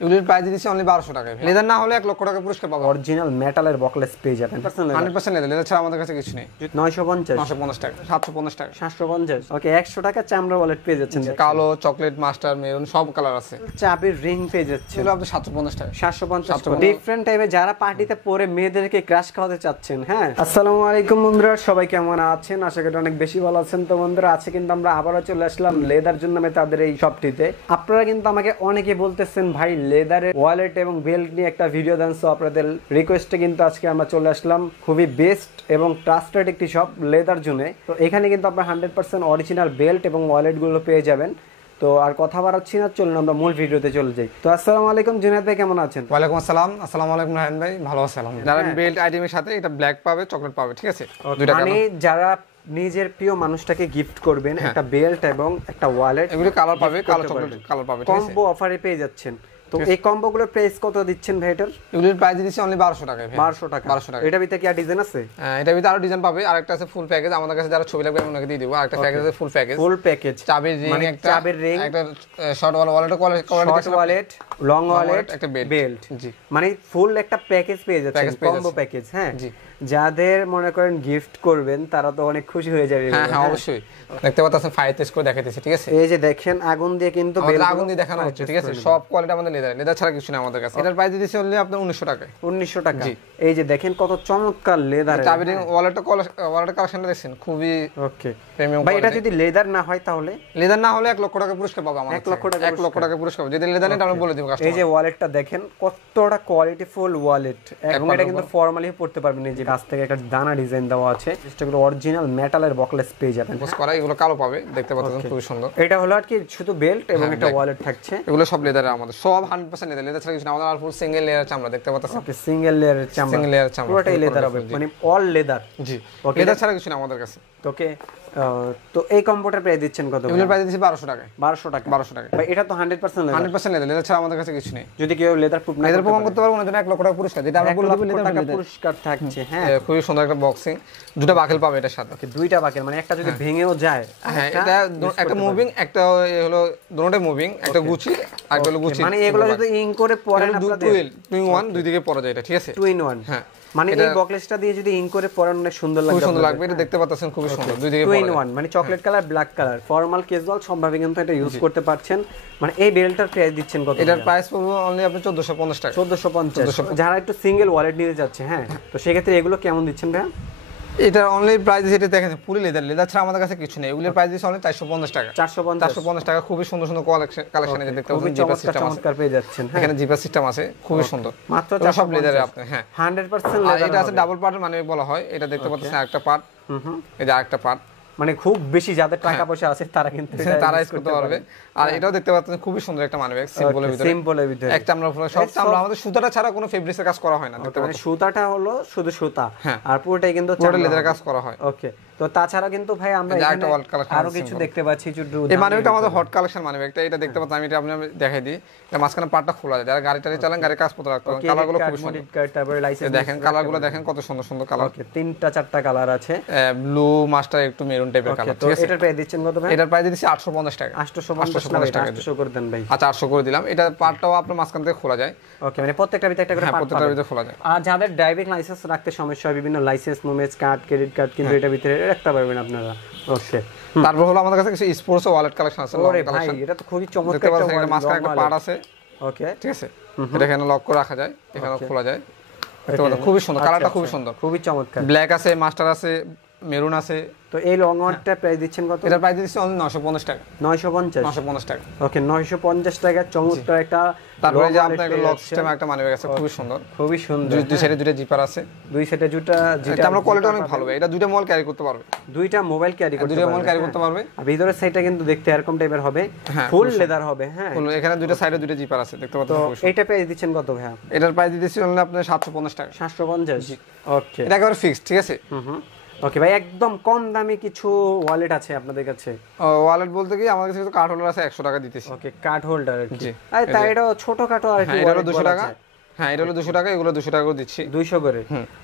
এগুলির প্রাইস দিচ্ছি অনলি 1200 টাকায়। লেদার না হলে 1 লক্ষ টাকা পুরস্কার পাবো। অরিজিনাল মেটালের বকলেস পেয়ে যাবেন 100% লেদার। লেদার ছাড়া আমাদের কাছে কিছু নেই। 950 950 টাকা, 750 টাকা, 750। ওকে 100 টাকা চামড়া ওয়ালেট পেয়ে যাচ্ছেন। কালো, চকলেট, মাস্টার, মেরুন সব কালার আছে। চাবির রিং পেয়ে যাচ্ছেন, এগুলো আপনি 750 টাকা। 750 ডিফারেন্ট টাইপের যারা পার্টিতে পরে মেয়েদেরকে ক্রাশ খাওয়াতে চাচ্ছেন। হ্যাঁ, আসসালামু আলাইকুম বন্ধুরা, সবাই কেমন আছেন? আশা করি অনেক বেশি ভালো আছেন। তো বন্ধুরা, আছে কিন্তু আমরা আবারও চলে আসলাম লেদার জন্য তাদের এই শপটিতে। আপনারা কিন্তু আমাকে অনেকে বলতেছেন ভাই লেদারের ওয়ালেট এবং বেল্ট নিয়ে একটা ভিডিও দেন। সো আপনাদের রিকোয়েস্টে কিন্তু আজকে আমরা চলে আসলাম খুবই বেস্ট এবং ট্রাস্টেড একটি শপ লেদার জন্য। তো এখানে কিন্তু আপনার 100% অরিজিনাল বেল্ট এবং ওয়ালেট গুলো পেয়ে যাবেন। তো আর কথা বাড়াচ্ছি না, চলুন আমরা মূল ভিডিওতে চলে যাই। তো আসসালামু আলাইকুম জুনায়েদ ভাই, কেমন আছেন? ওয়ালাইকুম আসসালাম। আসসালামু আলাইকুম রায়হান ভাই, ভালো আছি আলহামদুলিল্লাহ। যারা বেল্ট আইটেমের সাথে এটা ব্ল্যাক পাবে, চকলেট পাবে, ঠিক আছে? দুইটা মানে যারা নিজের প্রিয় মানুষটাকে গিফট করবেন একটা বেল্ট এবং একটা ওয়ালেট, এগুলো কালার পাবে, কালো চকলেট কালার পাবে, ঠিক আছে? কম্বো অফারে পেয়ে যাচ্ছেন। তো এই কম্বো গুলোর প্রাইস কত দিচ্ছেন ভাই? এগুলোর প্রাইস দিচ্ছি অনলি 1200 টাকায়। 1200 টাকা। 1200 টাকা। এটা ভিতরে কি আর ডিজাইন আছে? এটা ভিতরে আরো ডিজাইন পাবে। আরেকটা আছে ফুল প্যাকেজ, আমাদের কাছে যারা ছবি লাগবে ওনাকে দিয়ে দিব। আরেকটা প্যাকেজ আছে ফুল প্যাকেজ। ফুল প্যাকেজ চাবির রিং, একটা চাবির রিং, একটা short wallet, short wallet, long wallet, একটা বেল্ট। জি, মানে ফুল একটা প্যাকেজ পেয়ে যাচ্ছেন, কম্বো প্যাকেজ। হ্যাঁ, যাদের মনে করেন গিফট করবেন তারা তো অনেক খুশি হয়ে যাবে। হ্যাঁ হ্যাঁ, অবশ্যই। দেখতে পাচ্ছেন ফায়ার টেস্ট করে দেখাইতেছি, ঠিক আছে? এই যে দেখেন আগুন দিয়ে কিন্তু আগুন দিয়ে দেখানো হচ্ছে, ঠিক আছে? সব কোয়ালিটি আমাদের লেদার ছাড়া কিছু না আমাদের কাছে। এটার প্রাইস দিতেছি অনলি আপনার 1900 টাকায়। 1900 টাকা। এই যে দেখেন কত চমৎকার লেদার। চাবির রিং ওয়ালেটের কালেকশনটা দেখছেন, খুবই ওকে প্রিমিয়াম। ভাই এটা যদি লেদার না হয় তাহলে? লেদার না হলে 1 লক্ষ টাকা পুরস্কার পাবো আমাদের। 1 লক্ষ টাকা পুরস্কার পাবো। যদি লেদার নেই আমরা বলে দেব কাস্টমার। এই যে ওয়ালেটটা দেখেন কতটা কোয়ালিটিফুল ওয়ালেট, এবং এটা কিন্তু ফর্মালি পড়তে পারবেন। এই যে কাছ থেকে একটা দানা ডিজাইন দেওয়া আছে, যেগুলো অরিজিনাল মেটালের বকলেস পেয়ে যাবেন। বস করা এগুলো কালো পাবে, দেখতে পাচ্ছেন খুব সুন্দর। এটা হলো আর কি শুধু বেল্ট এবং একটা ওয়ালেট থাকছে। এগুলো সব লেদারের, আমাদের সব 100% লেদার। লেদার ছাড়া কিছু না আমাদের। আর ফুল সিঙ্গেল লেয়ার চামড়া, দেখতে পাচ্ছেন? ওকে, সিঙ্গেল লেয়ারের চামড়া, সিঙ্গেল লেয়ার চামড়া, পুরোটাই লেদার হবে, মানে অল লেদার। জি, লেদার ছাড়া কিছু না আমাদের কাছে। ওকে, তো এই কম্বোটার প্রাইস দিচ্ছেন কত? এগুলোর প্রাইস দিচ্ছি 1200 টাকায়। 1200 টাকা। 1200 টাকা। ভাই এটা তো 100% লেদার। 100% লেদার। লেদার ছাড়া আমাদের কাছে কিছু নেই। যদি কেউ লেদার প্রুফ না করতে পারবো না, জন্য 1 লক্ষ টাকা পুরস্কার, যেটা আমরা বলে দেব লেদার টাকা পুরস্কার থাকছে। হ্যাঁ, খুবই সুন্দর একটা বক্সিং, দুটো বাকেল পাবে এটার সাথে। ওকে, দুইটা বাকেল, মানে একটা যদি ভেঙেও যায়। হ্যাঁ, এটা একটা মুভিং, একটা হলো দুটোটাই মুভিং, একটা গুচি আর একটা হলো গুচি। মানে এগুলো যদি ইন করে পরেন আপনাদের 2 in 1 দুই দিকে পরা যায় এটা, ঠিক আছে? 2 in 1। হ্যাঁ, মানে এই বকলেসটা দিয়ে যদি ইন করে পরেন অনেক সুন্দর লাগবে, খুব সুন্দর লাগবে। এটা দেখতে পাচ্ছেন খুবই সুন্দর, দুই দিকে 2 পরা in 1, মানে chocolate colour, black colour, formal, casual সবভাবে কিন্তু এটা ইউজ করতে পারছেন। মানে এই বেল্টটার প্রাইস দিচ্ছেন কত? এটার প্রাইস পড়বে অনলি আপনি 1450 টাকা। 1450। যারা একটু সিঙ্গেল ওয়ালেট নিতে যাচ্ছে, হ্যাঁ, তো সেই ক্ষেত্রে এগুলো কেমন দিচ্ছেন ভাই? এটা অনলি প্রাইস যেটা দেখেন পুরো লেদার। লেদার ছাড়া আমাদের কাছে কিছু নেই। এগুলোর প্রাইস দিচ্ছে অনলি 450 টাকা। 450 টাকা। খুবই সুন্দর সুন্দর কালেকশন আছে, দেখতে পাচ্ছেন। জিপার সিস্টেম আছে, চমৎকার পেয়ে যাচ্ছেন। এখানে জিপার সিস্টেম আছে, খুবই সুন্দর। মাত্র সব লেদারে আপনি। হ্যাঁ, 100% আর লেদার। এটা আছে ডাবল পার্ট মানে বলা হয়। এটা দেখতে পাচ্ছেন আরেকটা পার্ট, এই যে আরেকটা পার্ট। মানে খুব বেশি যাদের টাকা পয়সা আছে তারা কিন্তু তারা ইউজ করতে পারবে। আর এটাও দেখতে পাচ্ছেন খুবই সুন্দর একটা মানিব্যাগ, সিম্পলের ভিতরে। একটা আমরা সব চামড়া, আমাদের সুতাটা ছাড়া কোনো ফেব্রিক্সের কাজ করা হয় না, দেখতে পাচ্ছেন? সুতাটা হলো শুধু সুতা, আর পুরোটাই কিন্তু লেদারের কাজ করা হয়। ওকে, তো তাছাড়া কিন্তু ভাই আমরা এখানে আরো কিছু দেখতে পাচ্ছি। এই মানিব্যাগটা আমাদের হট কালেকশন মানিব্যাগটা। এটা দেখতে পাচ্ছেন, আমি এটা আপনাদের দেখাই দিই। এটা মাঝখানে পার্টটা খোলা যায়, যারা গাড়ি টাড়ি চালান, গাড়ির কাজপত্র রাখতে পারেন। কালারগুলো খুব সুন্দর। তারপরে লাইসেন্স দেখেন, কালারগুলো দেখেন কত সুন্দর সুন্দর কালার। ওকে, 3টা 4টা কালার আছে। ব্লু, মাস্টার, একটু মেরুন টাইপের কালার, ঠিক আছে? এটার প্রাইস দিচ্ছেন কত ভাই? এটার প্রাইস দিচ্ছি 850 টাকা। 850 টাকা। 800 করে দেন ভাই। আচ্ছা, 800 করে দিলাম। এটা পার্টটাও আপনার মাঝখান থেকে খোলা যায়। ওকে, মানে প্রত্যেকটা ভিতরে একটা করে পার্ট, প্রত্যেকটার ভিতরে খোলা যায়। আর যাদের ড্রাইভিং লাইসেন্স রাখতে সমস্যা হয়, বিভিন্ন লাইসেন্স, মোমেজ কার্ড, ক্রেডিট কার্ড, কিন্তু এটা ভিতরে রাখতে পারবেন আপনারা। ওকে, তারপর হলো আমাদের কাছে কিছু স্পোর্টস ওয়ালেট কালেকশন আছে। ওরে ভাই, এটা তো খুবই চমৎকার একটা ওয়ালেট। মাঝখানে একটা পার্ট আছে, ওকে, ঠিক আছে? এটা এখানে লক করে রাখা যায়, এখানে খোলা যায়। খুবই সুন্দর, কালারটা খুবই সুন্দর, খুবই চমৎকার। ব্ল্যাক আছে, মাস্টার আছে, মেরুন আছে। তো এই লং ওয়ানটা প্রাইস দিচ্ছেন কত? এটার প্রাইস দিচ্ছি অনলি 950 টাকা। 950 টাকা। ওকে, 950 টাকা। চমৎকার একটা। তারপরে যে আপনার একটা লক সিস্টেম একটা মানিব্যাগ আছে, খুবই সুন্দর, খুবই সুন্দর। দুই সাইডে দুটো জিপার আছে, দুই সাইডে দুটো জিপার। এটা আমরা কোয়ালিটি অনেক ভালো। এটা দুটো মোবাইল ক্যারি করতে পারবে, দুইটা মোবাইল ক্যারি করতে পারবে। আর ভিতরের সাইডটা কিন্তু দেখতে এরকম টাইপের হবে, ফুল লেদার হবে। হ্যাঁ, এখানে দুটো সাইডে দুটো জিপার আছে, দেখতে পাচ্ছেন। তো এটা প্রাইস দিচ্ছেন কত ভাই? এটার প্রাইস দিতেছি অনলি আপনার 750 টাকা। 750। ওকে, এটা একেবারে ফিক্সড, ঠিক আছে? ওকে ভাই, একদম কম দামে কিছু ওয়ালেট আছে আপনাদের কাছে? ওয়ালেট বলতে কি আমাদের কাছে কার্ড হোল্ডার আছে, 100 টাকা দিতেছি। ওকে, কার্ড হোল্ডার। জি, তাই এটা ছোটখাটো আর কি। এটা হলো 200 টাকা। হ্যাঁ, এটা হলো 200 টাকা, এগুলো 200 টাকা করে দিচ্ছি। 200 করে,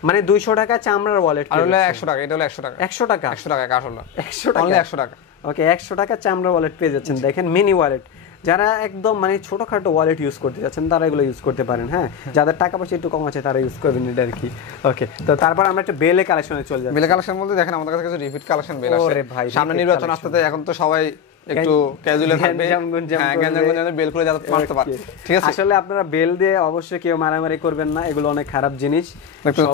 মানে 200 টাকা চামড়ার ওয়ালেট। আর হলো 100 টাকা, এটা হলো 100 টাকা। 100 টাকা? 100 টাকা কার্ড হোল্ডার, 100 টাকা, অনলি 100 টাকা। ওকে, 100 টাকা চামড়ার ওয়ালেট পেয়ে যাচ্ছেন। দেখেন, মিনি ওয়ালেট। যারা একদম মানে ছোটখাটো ওয়ালেট ইউজ করতে যাচ্ছেন তারা এগুলো ইউজ করতে পারেন। হ্যাঁ, যাদের টাকা পয়সা একটু কম আছে তারা ইউজ করবেন এটা আর কি। ওকে, তো তারপর আমরা একটা বেলে কালেকশনে চলে যাই। বেলে কালেকশন বলতে দেখেন আমাদের কাছে কিছু রিপিট কালেকশন বেল আছে। ওরে ভাই, সামনে নির্বাচন আসতে এখন তো সবাই একটু ক্যাজুয়ালি থাকবে, হ্যাঁ গঞ্জাম বেল করে যাতে মারতে পারে। ঠিক আছে, আসলে আপনারা বেল দিয়ে অবশ্যই কেউ মারামারি করবেন না, এগুলো অনেক খারাপ জিনিস।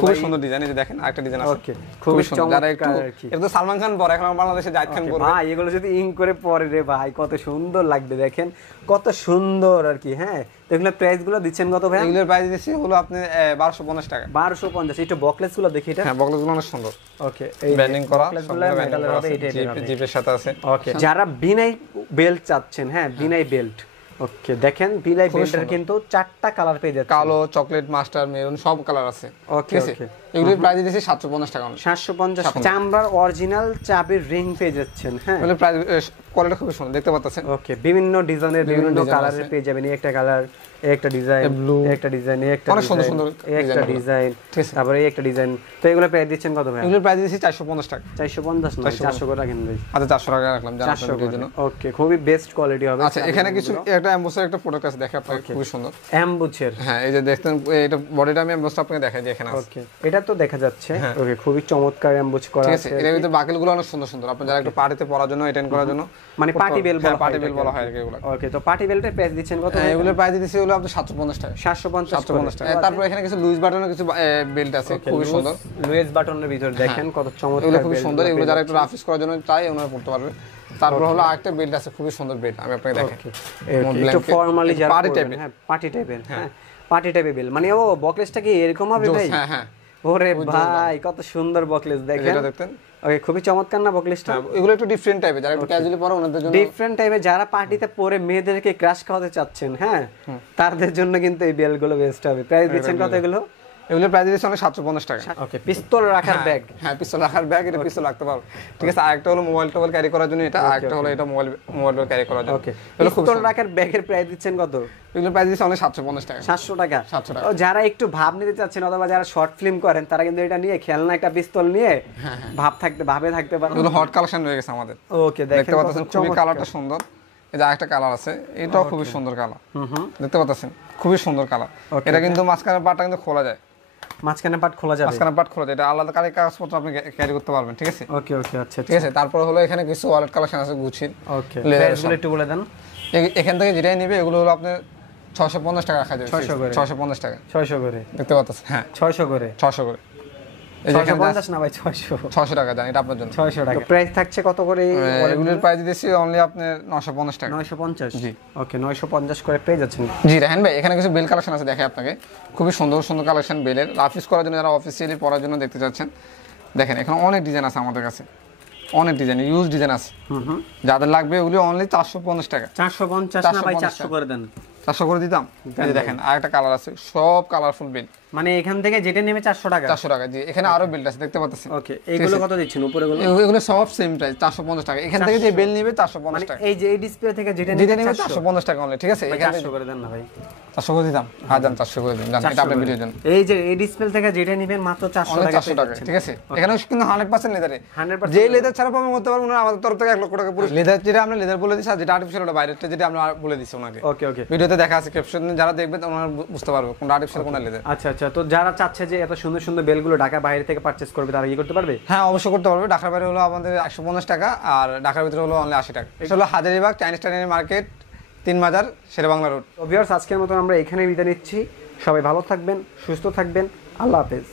খুব সুন্দর ডিজাইন, এই যে দেখেন আরেকটা ডিজাইন আছে। ওকে, খুব সুন্দর। যারা একটু এটা তো সালমান খান পরে, এখন বাংলাদেশে জাহিদ খান পরে। ভাই এগুলো যদি ইং করে পরে রে ভাই কত সুন্দর লাগবে, দেখেন কত সুন্দর আর কি। হ্যাঁ, তো এগুলো প্রাইস গুলো দিচ্ছেন কত ভাই? এগুলোর প্রাইস দিচ্ছি হলো আপনি 1250 টাকা। 1250। এটা বকলেস গুলো দেখি, এটা হ্যাঁ বকলেস গুলো অনেক সুন্দর। ওকে, এই ব্র্যান্ডিং করা, সবগুলো মেটালের হবে, এটা জিপের সাথে আছে। ওকে, যারা বিনাই বেল্ট চাচ্ছেন, হ্যাঁ বিনাই বেল্ট, ওকে দেখেন বিনাই বেল্টের কিন্তু 4টা কালার পেয়ে যাচ্ছে, কালো, চকলেট, মাস্টার, মেরুন সব কালার আছে। ওকে ওকে, এগুলোর প্রাইস দিয়েছি 750 টাকা। 750 চামড়ার অরিজিনাল চাবির রিং পেয়ে যাচ্ছেন। হ্যাঁ, মানে প্রাইস কোয়ালিটি খুব সুন্দর, দেখতে পাচ্ছেন। ওকে, বিভিন্ন ডিজাইনের বিভিন্ন কালারের পেয়ে যাবেন। এই একটা কালার, এই একটা ডিজাইন, এই একটা ডিজাইন, এই একটা অনেক সুন্দর সুন্দর এই একটা ডিজাইন, তারপরে এই একটা ডিজাইন। তো এগুলো প্রাইস দিচ্ছেন কত ভাই? এগুলোর প্রাইস দিয়েছি 450 টাকা। 450 না, 400 করে রাখেন ভাই। আচ্ছা 400 টাকা রাখলাম জানা আপনাদের জন্য। ওকে, খুবই বেস্ট কোয়ালিটি হবে। আচ্ছা, এখানে কিছু একটা এমবোসের একটা প্রোডাক্ট আছে, দেখে আপনাকে খুব সুন্দর। এমবোসের, হ্যাঁ এই যে দেখতেন, এটা বডিটা আমি এমবোসটা আপনাকে দেখাই যে এখানে আছে। ওকে, এটা তো দেখা যাচ্ছে। ওকে, খুবই চমৎকার এমবোস করা আছে। ঠিক আছে, এর ভিতরে বাকেলগুলো অনেক সুন্দর সুন্দর, আপনি যারা একটু পার্টিতে পরার জন্য, অ্যাটেন্ড করার জন্য, মানে পার্টি বেল বলা হয়, পার্টি বেল বলা হয় আর কি এগুলো। ওকে, তো পার্টি বেলটার প্রাইস দিচ্ছেন কত? এগুলোর প্রাইস দিতেছি হলো আপনি 750 টাকা। 750 টাকা। তারপর এখানে কিছু লুইস বাটনের কিছু বেল্ট আছে, খুবই সুন্দর। লুইস বাটনের ভিতর দেখেন কত চমৎকার, এগুলো খুব সুন্দর। এগুলো যারা একটু রাফ ইউজ করার জন্য চাই ওনারা পড়তে পারবে। তারপর হলো আরেকটা বেল্ট আছে, খুবই সুন্দর বেল্ট, আমি আপনাকে দেখাই। একটু ফর্মালি যারা পার্টি টাইপের, হ্যাঁ পার্টি টাইপের, হ্যাঁ পার্টি টাইপের বেল। মানে ও বকলেসটা কি এরকম হবে ভাই? হ্যাঁ হ্যাঁ, ওরে ভাই কত সুন্দর বকলেস, দেখেন এটা দেখতেন। ওকে, খুবই চমৎকার না বকলেসটা? এগুলো একটু ডিফারেন্ট টাইপের, যারা একটু ক্যাজুয়ালি পরে ওনাদের জন্য। ডিফারেন্ট টাইপের, যারা পার্টিতে পরে মেয়েদেরকে ক্রাশ খাওয়াতে চাচ্ছেন, হ্যাঁ তাদের জন্য কিন্তু এই বেলগুলো বেস্ট হবে। প্রাইস দিচ্ছেন কত এগুলো? এগুলোর প্রাইস দিয়েছে অনেক 750 টাকা। ওকে, পিস্তল রাখার ব্যাগ, হ্যাঁ পিস্তল রাখার ব্যাগ, এটা পিস্তল রাখতে পারো। ঠিক আছে, আরেকটা হলো মোবাইল টোবাইল ক্যারি করার জন্য এটা, আরেকটা হলো এটা মোবাইল ক্যারি করার জন্য। ওকে, পিস্তল রাখার ব্যাগের প্রাইস দিচ্ছেন কত? এগুলোর প্রাইস দিয়েছে অনেক 750 টাকা। 700 টাকা। 700 টাকা। ও যারা একটু ভাব নিতে চাচ্ছেন অথবা যারা শর্ট ফিল্ম করেন তারা কিন্তু এটা নিয়ে খেলনা একটা পিস্তল নিয়ে ভাবে থাকতে পারেন। এগুলো হট কালেকশন হয়ে গেছে আমাদের। ওকে, দেখতে পাচ্ছেন খুবই কালারটা সুন্দর। এই যে আরেকটা কালার আছে, এটাও খুবই সুন্দর কালার, দেখতে পাচ্ছেন খুবই সুন্দর কালার। এটা কিন্তু মাঝখানে পাটটা কিন্তু খোলা যায়, মাঝখানে পাট খোলা যাবে, মাঝখানে পাট খোলা যায়, এটা আলাদা কারি কাগজপত্র আপনি ক্যারি করতে পারবেন। ঠিক আছে, ওকে ওকে, আচ্ছা ঠিক আছে। তারপর হলো এখানে কিছু ওয়ালেট কালেকশন আছে গুছির। ওকে, প্রাইসগুলো একটু বলে দেন। এখান থেকে যেটাই নেবে এগুলো হলো আপনি 650 টাকা রাখা যাবে। 650 টাকা, 600 করে, দেখতে পাচ্ছেন। হ্যাঁ 600 করে, 600 করে। 650 না ভাই, 600 টাকা জানি, এটা আপনার জন্য 600 টাকা। প্রাইস থাকছে কত করে? এগুলোর প্রাইস দিয়েছি অনলি আপনি 950 টাকা। 950? জি, ওকে, 950 করে পেয়ে যাচ্ছেন। জি রাহান ভাই, এখানে কিছু বেল কালেকশন আছে, দেখে আপনাকে খুবই সুন্দর সুন্দর কালেকশন বেলের, অফিস করার জন্য, যারা অফিসিয়ালি পড়ার জন্য দেখতে চাচ্ছেন। দেখেন এখানে অনেক ডিজাইন আছে আমাদের কাছে, অনেক ডিজাইন, ইউজ ডিজাইন আছে। যাদের লাগবে ওগুলি অনলি 450 টাকা। 450 না ভাই, 400 করে দেন। 400 করে দিতাম। এই যে দেখেন আরেকটা কালার আছে, সব কালারফুল বেল, মানে এখান থেকে যেটা নেবে 400 টাকা। 400 টাকা। জি, এখানে আরো বেল্ট আছে, দেখতে পাচ্ছেন। ওকে, এইগুলো কত দিচ্ছেন উপরে গুলো? এগুলো সব সেম প্রাইস, 450 টাকা। এখান থেকে যে বেল নিবে 450 টাকা। এই যে এই ডিসপ্লে থেকে যেটা নেবে নেবে 450 টাকা অনলি। ঠিক আছে, এখানে 400 করে দেন না ভাই। 400 করে দিতাম। হ্যাঁ জান, 400 করে দিন, জান এটা আপনার ভিডিওর জন্য। এই যে এই ডিসপ্লে থেকে যেটা নেবেন মাত্র 400 টাকা। 400 টাকা, ঠিক আছে। এখানে কিন্তু 100% লেদারে, 100% যে লেদার ছাড়া প্রবলেম করতে পারবো না, আমাদের তরফ থেকে 1 লক্ষ টাকা পুরো লেদার, যেটা আমরা লেদার বলে দিছি, আর যেটা আর্টিফিশিয়াল ওটা বাইরেরটা, যেটা আমরা বলে দিছি ওনাকে। ওকে ওকে, ভিডিওতে দেখা আছে, ক্যাপশন যারা দেখবেন ওনারা বুঝতে পারবে কোনটা আর্টিফিশিয়াল কোনটা লেদার। আচ্ছা আচ্ছা, তো যারা চাচ্ছে যে এত সুন্দর সুন্দর বেলগুলো ঢাকা বাইরে থেকে পারচেজ করবে তারা কি করতে পারবে? হ্যাঁ অবশ্যই করতে পারবে। ঢাকার বাইরে হলো আমাদের 150 টাকা, আর ঢাকার ভিতরে হলো অনলি 80 টাকা। এটা হলো হাজারীবাগ চাইনিজ টাইনের মার্কেট, 3 বাজার, শেরেবাংলা রোড। ভিউয়ার্স, আজকের মতো আমরা এখানেই বিদায় নিচ্ছি। সবাই ভালো থাকবেন, সুস্থ থাকবেন, আল্লাহ হাফেজ।